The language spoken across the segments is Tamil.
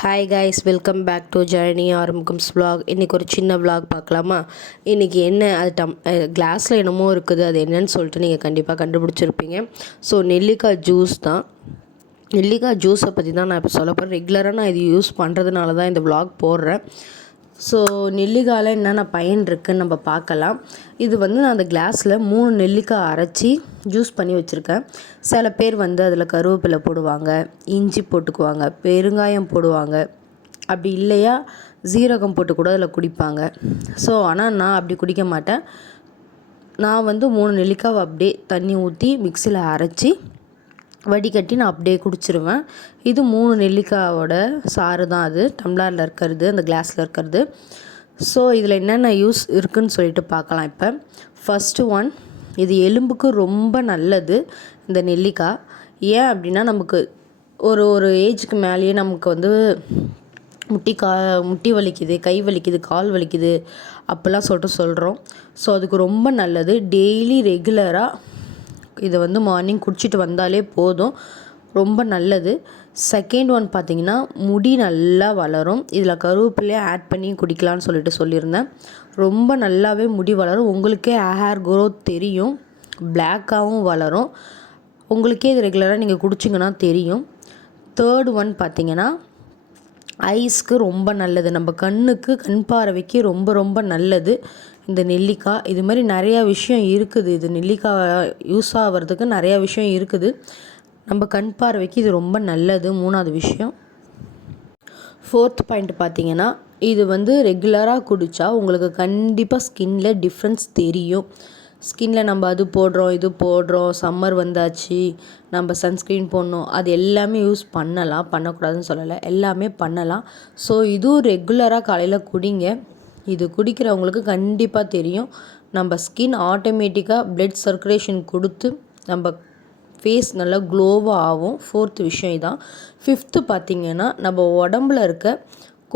Hi guys, welcome back to journey ஆரம்பிக்கும்ஸ் vlog. இன்றைக்கி ஒரு சின்ன vlog பார்க்கலாமா? இன்றைக்கி என்ன அது கிளாஸில் என்னமோ இருக்குது, அது என்னன்னு சொல்லிட்டு நீங்கள் கண்டிப்பாக கண்டுபிடிச்சிருப்பீங்க. ஸோ நெல்லிக்காய் ஜூஸ் தான். நெல்லிக்காய் ஜூஸை பற்றி தான் நான் இப்போ சொல்ல போகிறேன். ரெகுலராக நான் இது யூஸ் பண்ணுறதுனால தான் இந்த vlog போடுறேன். ஸோ நெல்லிக்காயில் என்னென்ன பயன் இருக்குதுன்னு நம்ம பார்க்கலாம். இது நான் அந்த கிளாஸில் 3 நெல்லிக்காய் அரைச்சி ஜூஸ் பண்ணி வச்சுருக்கேன். சில பேர் அதில் கருவேப்பிலை போடுவாங்க, இஞ்சி போட்டுக்குவாங்க, பெருங்காயம் போடுவாங்க, அப்படி இல்லையா சீரகம் போட்டு கூட அதில் குடிப்பாங்க. ஸோ ஆனால் நான் அப்படி குடிக்க மாட்டேன். நான் 3 நெல்லிக்காவை அப்படியே தண்ணி ஊற்றி மிக்சியில் அரைச்சி வடிகட்டி நான் அப்படியே குடிச்சிருவேன். இது 3 நெல்லிக்காயோட சாறு தான், அது டம்ளரில் இருக்கிறது, அந்த கிளாஸில் இருக்கிறது. ஸோ இதில் என்னென்ன யூஸ் இருக்குதுன்னு சொல்லிட்டு பார்க்கலாம். இப்போ ஃபஸ்ட்டு ஒன், இது எலும்புக்கு ரொம்ப நல்லது இந்த நெல்லிக்காய். ஏன் அப்படின்னா, நமக்கு ஒரு ஏஜுக்கு மேலேயே நமக்கு முட்டி வலிக்குது, கை வலிக்குது, கால் வலிக்குது அப்படிலாம் சொல்கிறோம். ஸோ அதுக்கு ரொம்ப நல்லது. டெய்லி ரெகுலராக இதை மார்னிங் குடிச்சிட்டு வந்தாலே போதும், ரொம்ப நல்லது. செகண்ட் ஒன் பார்த்திங்கன்னா, முடி நல்லா வளரும். இதில் கருவேப்பிலையே ஆட் பண்ணி குடிக்கலான்னு சொல்லியிருந்தேன். ரொம்ப நல்லாவே முடி வளரும். உங்களுக்கே ஹேர் க்ரோத் தெரியும், பிளாக்காகவும் வளரும். உங்களுக்கே இது ரெகுலராக நீங்கள் குடிச்சிங்கன்னா தெரியும். தேர்ட் ஒன் பார்த்திங்கன்னா, ஐஸ்க்கு ரொம்ப நல்லது. நம்ம கண்ணுக்கு, கண் பார்வைக்கு ரொம்ப ரொம்ப நல்லது இந்த நெல்லிக்காய். இது மாதிரி நிறையா விஷயம் இருக்குது. இது நெல்லிக்காய் யூஸ் ஆகிறதுக்கு நிறையா விஷயம் இருக்குது. நம்ம கண் பார்வைக்கு இது ரொம்ப நல்லது. 3வது விஷயம். ஃபோர்த் பாயிண்ட் பார்த்திங்கன்னா, இது ரெகுலராக குடித்தா உங்களுக்கு கண்டிப்பாக ஸ்கின்னில் டிஃப்ரென்ஸ் தெரியும். ஸ்கின்னில் நம்ம அது போடுறோம், இது போடுறோம், சம்மர் வந்தாச்சு, நம்ம சன்ஸ்க்ரீன் போடணும், அது எல்லாமே யூஸ் பண்ணலாம், பண்ணக்கூடாதுன்னு சொல்லலை, எல்லாமே பண்ணலாம். ஸோ இதுவும் ரெகுலராக காலையில் குடிங்க. இது குடிக்கிறவங்களுக்கு கண்டிப்பாக தெரியும், நம்ம ஸ்கின் ஆட்டோமேட்டிக்காக பிளட் சர்க்குலேஷன் கொடுத்து நம்ம ஃபேஸ் நல்லா க்ளோவாக ஆகும். 4th விஷயம் இதான். 5th பார்த்திங்கன்னா, நம்ம உடம்புல இருக்க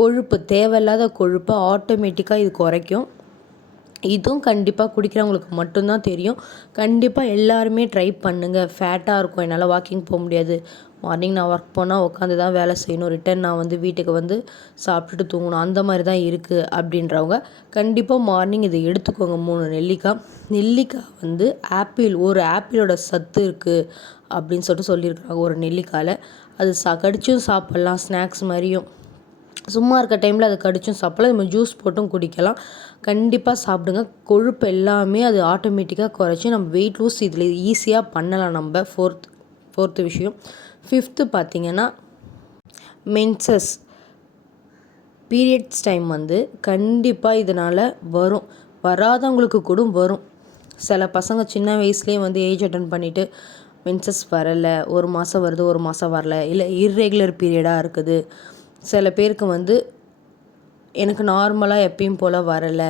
கொழுப்பு, தேவையில்லாத கொழுப்பை ஆட்டோமேட்டிக்காக இது குறைக்கும். இதுவும் கண்டிப்பாக குடிக்கிறவங்களுக்கு மட்டும்தான் தெரியும். கண்டிப்பாக எல்லாருமே ட்ரை பண்ணுங்கள். ஃபேட்டாக இருக்கும், என்னால் வாக்கிங் போக முடியாது, மார்னிங் நான் ஒர்க் போனால் உட்காந்து தான் வேலை செய்யணும், ரிட்டன் நான் வீட்டுக்கு சாப்பிட்டுட்டு தூங்கணும், அந்த மாதிரி தான் இருக்குது அப்படின்றவங்க கண்டிப்பாக மார்னிங் இதை எடுத்துக்கோங்க. 3 நெல்லிக்காய். நெல்லிக்காய் ஆப்பிள், ஒரு ஆப்பிளோட சத்து இருக்குது அப்படின்னு சொல்லியிருக்காங்க ஒரு நெல்லிக்காயில். அது கடிச்சும் சாப்பிட்லாம், ஸ்நாக்ஸ் மாதிரியும். சும்மா இருக்க டைமில் அதை கடிச்சும் சாப்பிடலாம், நம்ம ஜூஸ் போட்டும் குடிக்கலாம். கண்டிப்பாக சாப்பிடுங்க. கொழுப்பு எல்லாமே அது ஆட்டோமேட்டிக்காக குறைச்சி நம்ம வெயிட் லூஸ் இதில் ஈஸியாக பண்ணலாம் நம்ம. ஃபோர்த்து விஷயம். 5th பார்த்திங்கன்னா, மென்சஸ் பீரியட்ஸ் டைம் கண்டிப்பாக இதனால் வரும். வராதவங்களுக்கு கூட வரும். சில பசங்க சின்ன வயசுலேயே ஏஜ் அட்டன் பண்ணிவிட்டு மென்சஸ் வரலை, 1 மாதம் வருது, 1 மாதம் வரலை, இல்லை இர்ரெகுலர் பீரியடாக இருக்குது. சில பேருக்கு எனக்கு நார்மலாக எப்பயும் போல் வரலை,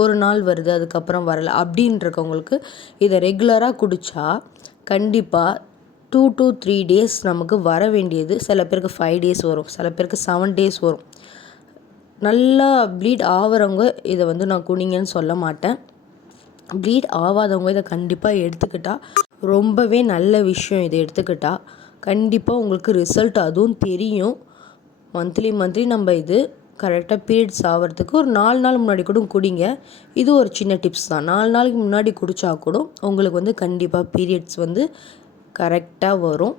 ஒரு நாள் வருது அதுக்கப்புறம் வரலை அப்படின்றவங்களுக்கு இதை ரெகுலராக குடித்தா கண்டிப்பாக 2 to 3 days நமக்கு வர வேண்டியது சில பேருக்கு 5 days வரும், சில பேருக்கு 7 days வரும். நல்லா ப்ளீட் ஆகிறவங்க இதை நான் குடிங்கன்னு சொல்ல மாட்டேன். ப்ளீட் ஆகாதவங்க இதை கண்டிப்பாக எடுத்துக்கிட்டால் ரொம்பவே நல்ல விஷயம். இதை எடுத்துக்கிட்டால் கண்டிப்பாக உங்களுக்கு ரிசல்ட் அதுவும் தெரியும். மந்த்லி நம்ம இது கரெக்டாக பீரியட்ஸ் ஆகிறதுக்கு ஒரு 4 நாள் முன்னாடி கூட குடிங்க. இது ஒரு சின்ன டிப்ஸ் தான். 4 நாளைக்கு முன்னாடி குடித்தா கூட உங்களுக்கு கண்டிப்பாக பீரியட்ஸ் கரெக்டாக வரும்.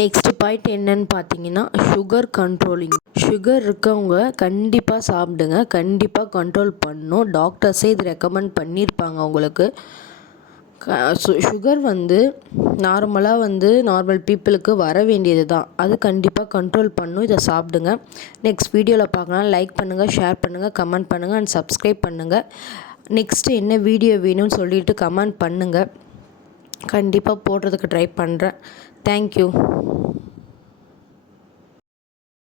நெக்ஸ்ட் பாயிண்ட் என்னன்னு பார்த்தீங்கன்னா, சுகர் கண்ட்ரோலிங். சுகர் இருக்கவங்க கண்டிப்பாக சாப்பிடுங்க, கண்டிப்பாக கண்ட்ரோல் பண்ணணும். டாக்டர்ஸே இது ரெக்கமெண்ட் பண்ணியிருப்பாங்க உங்களுக்கு. சுகர் நார்மலாக நார்மல் பீப்புளுக்கு வர வேண்டியது தான், அது கண்டிப்பாக கண்ட்ரோல் பண்ணணும். இதை சாப்பிடுங்க. நெக்ஸ்ட் வீடியோவில் பார்க்கலாம். லைக் பண்ணுங்கள், ஷேர் பண்ணுங்கள், கமெண்ட் பண்ணுங்கள் அண்ட் சப்ஸ்கிரைப் பண்ணுங்கள். நெக்ஸ்ட்டு என்ன வீடியோ வேணும்னு சொல்லிட்டு கமெண்ட் பண்ணுங்கள். கண்டிப்பாக போடுறதுக்கு ட்ரை பண்ணுறேன். தேங்க்யூ.